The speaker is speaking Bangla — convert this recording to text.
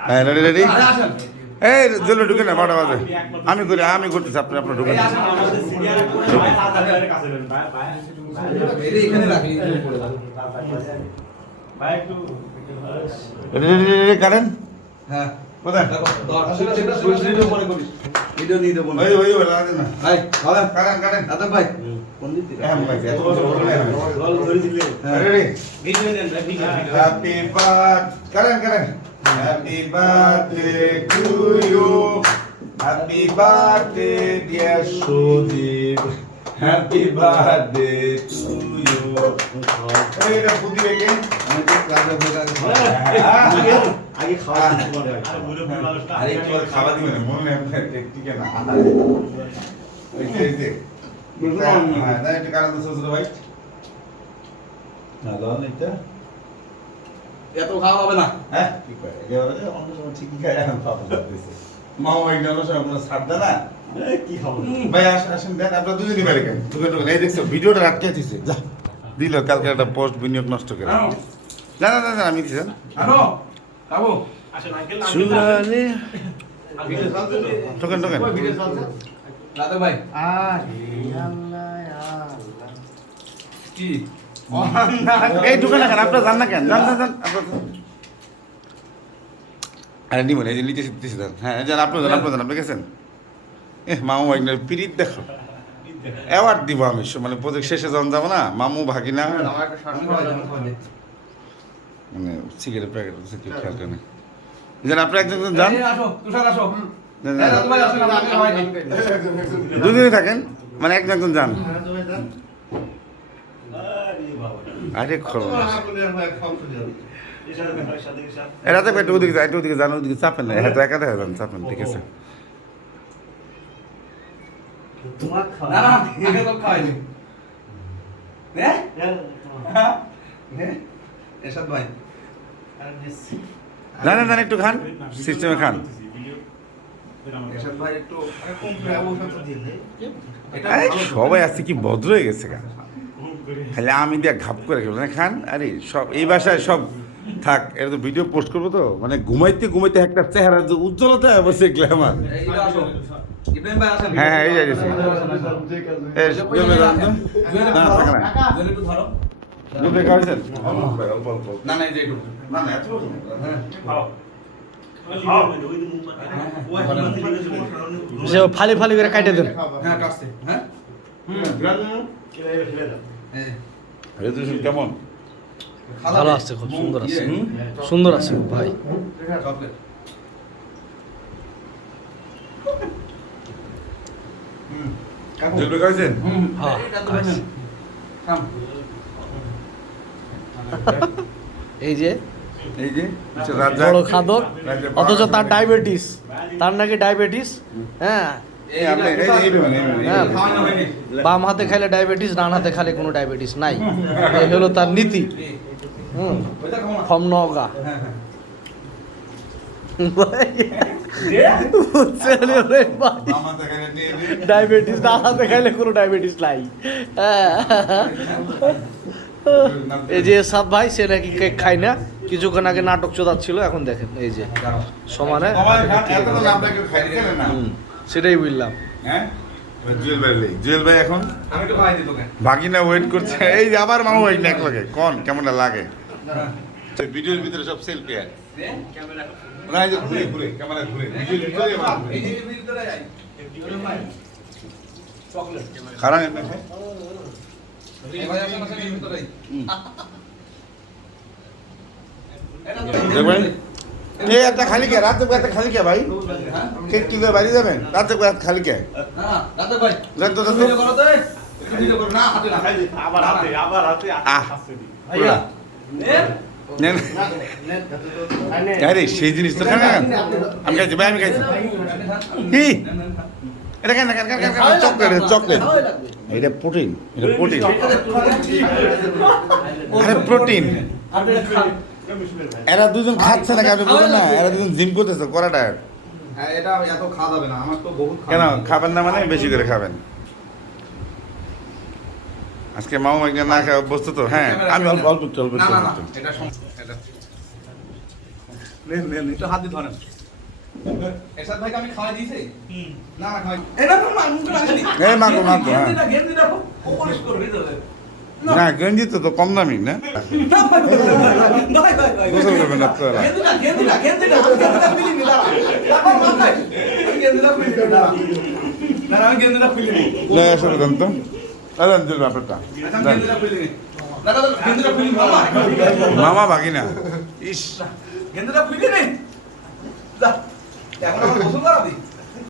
হ্যাঁ রেডি রেডি এই জলদি ঢুকে না 12টা বাজে আমি করতেছি আপনার ঢুকে কারেন হ্যাঁ কোথায় ভিডিও নিয়ে দেবো না ভাই কারেন কারেন দাদা ভাই কোন দিক থেকে হ্যাপি বার্থডে কারেন কারেন happy birthday to you happy birthday dear Sudip happy birthday to you এটা বুদ্ধি রেখে আমি তো ক্লাবে ভেগা আগে খাওয়া আরে কি আর খাওয়া দিবেন মনে ঠিক না এই হ্যাঁ না এটা কারণ তো ছোট ভাই না লন এটা এত খাওয়া হবে না হ্যাঁ ঠিক আছে এবারে অন্য সময় ঠিকই খায় এখন পাবো দিতেছে মা ওই গেল সব আপনার সাবদা না কি খাবো ভাই আসেন দেন আপনারা দুজনই বাইরে কেন দুজন এই দেখছো ভিডিওটা আটকে দিছে যা দিল কালকে একটা পোস্ট বিনিয়োগ নষ্ট করে না না না আমি দিছেন আনো খাবো আসেন আঙ্কেল সুরালে ভিডিও চলছে টোকেন টোকেন ভিডিও চলছে দাদা ভাই কি এই ঢুকে না কেন আপনারা জান না কেন জান জান আপনারা আরে নিবেন এই যে নিতে দিতেছি দেন হ্যাঁ জান আপনারা আপনি গেছেন মামু ভাগিনার পিরিত দেখো অ্যাওয়ার্ড দিব আমি মানে প্রজেক্ট শেষে যখন যাবো না মামু ভাগিনা আমার একটা শার্ট খাওয়া মানে সিগারেট প্যাকেট কেউ খেয়াল করে না জান আপনি একজন যান আসো তুষার আসো যান, দাদা যান। ভাই আসো না আমি খাওয়াই দুজনে থাকেন মানে একজন যান আরে বাবা আরে খরচ এসার ভাই সাথে এসার এরা তো একটু ওদিকে যায় একটু ওদিকে যান ওদিকে চাপেন না হ্যাঁ তো একা দেখা যান চাপেন ঠিক আছে তোমার খাওয়া না না এটা তো খাওয়াই নি হ্যাঁ হ্যাঁ এরশাদ ভাই না না না একটু খান সিস্টেমে খান এরশাদ ভাই একটু কম করে অবসর তো দিলে এটা আরে ভালো। সবাই আসছে কি ভদ্র হয়ে গেছে গা খালি আমি দিয়ে ঘাপ করে খেলো না খান আরে সব এই বাসায় সব থাক এটা তো ভিডিও পোস্ট করবো তো মানে ঘুমাইতে ঘুমাইতে একটা চেহারা যে উজ্জ্বলতা বসে গ্ল্যামার এইটা আসো ইব্রাহিম ভাই আসেন হ্যাঁ হ্যাঁ এই যাইছে এই জমে যান তো না থাকে না জোরে একটু ধরো দুধ দেখা হয়েছেন অল্প অল্প না না এই যে একটু না না এত হ্যাঁ খাও খাও ওই দিন যে ফালি ফালি করে কাটে দেন হ্যাঁ কাটছে হ্যাঁ হ্যাঁ রেজুলেশন কেমন ভালো আছে খুব সুন্দর আছে সুন্দর আছে খুব ভাই চকলেট দুধ দেখা হয়েছেন হ্যাঁ খাম এই যে এই যে রাজা বড় খাদক অথচ তার ডায়াবেটিস তার নাকি ডায়াবেটিস হ্যাঁ এই আপনি এই যে এইভাবে হ্যাঁ খাওয়ানো হয়নি বাম হাতে খাইলে ডায়াবেটিস ডান হাতে খাইলে কোনো ডায়াবেটিস নাই এই হলো তার নীতি হুম ওইটা খাও না ফর্ম নগা হ্যাঁ হ্যাঁ মামা দেখানে নিয়ে ডায়াবেটিস ডান হাতে খাইলে কোনো ডায়াবেটিস নাই হ্যাঁ। এই যে সাদ ভাই সে নাকি কেক খায় না কিছুক্ষণ আগে নাটক চোদাচ্ছিল এখন দেখেন এই যে সমানে এত তো নামটা কেউ খাই দিলেন না হুম, সেটাই বললাম হ্যাঁ জুয়েল ভাই এখন আমি একটু খাওয়াই দিই তোকে বাকিনা ওয়েট করছে এই যে আবার মামু ভাই এক লাগে কোন কেমনটা লাগে ভিডিওর ভিতরে সব সেলফি আর ক্যামেরা না এই যে ঘুরে ঘুরে ক্যামেরা ঘুরে ভিডিওর ভিতরে আবার ঘুরে। এই যে ভিতরে যাই চকলেট খারাপ এমনি খায়? এই ভাই আসেন আসেন এই ভিতরে দেখবেন এই একটা খালি কে রাতে একটা খালি কে ভাই হ্যাঁ কেক কি করে বাড়ি যাবেন রাতে খালি কে না দাদা ভাই যান তো, যান তো। ভিডিও করো তো একটু ভিডিও করো না হাতে না আবার হাতে আহ। আসছে দি পুরা। নেন। আরে সেই জিনিস তো খান আমি খাইছি ভাই আমি খাইছি কি এটা কেন চকলেট চকলেট এটা প্রোটিন আরে প্রোটিন এরা দুজন খাচ্ছে না আপনি বলেন না এরা দুজন জিম করতেছে করাটা হ্যাঁ এটা এত খাওয়া যাবে না আমার তো বহুত কেন খাবেন না মানে বেশি করে খাবেন আজকে মামু একজন না খাওয়া অভ্যস্ত তো হ্যাঁ আমি অল্প অল্প একটু, অল্প না একটু, না অল্প না একটু। এটা এটা নেন নেন একটু হাত দিয়ে ধরেন এরশাদ ভাইকে আমি খাওয়াই দিয়েছি হুম। না না খাওয়াই এই না না মুখে রাখেনি এই মাগো, মাগো, হ্যাঁ। গেন্দিটা পলিশ করবে তো না গেঞ্জি তো তো কম দামি না না ভাই ভাই ভাই গোসল করবেন না আপনারা গেন্দিটা খুলিনি দাঁড়া তারপর মাথায় গেন্দিটা খুলিনি দাঁড়া না আমি গেন্দিটা খুলিনি না এসব দেন তো দেন দিল ব্যাপারটা আচ্ছা দেন। গেন্দিটা খুলিনি না দাদা গেন্দিটা খুলিনি মামা মামা বাকি না ইস গেন্দিটা খুলিনি যা এখন আমার গোসল করাবি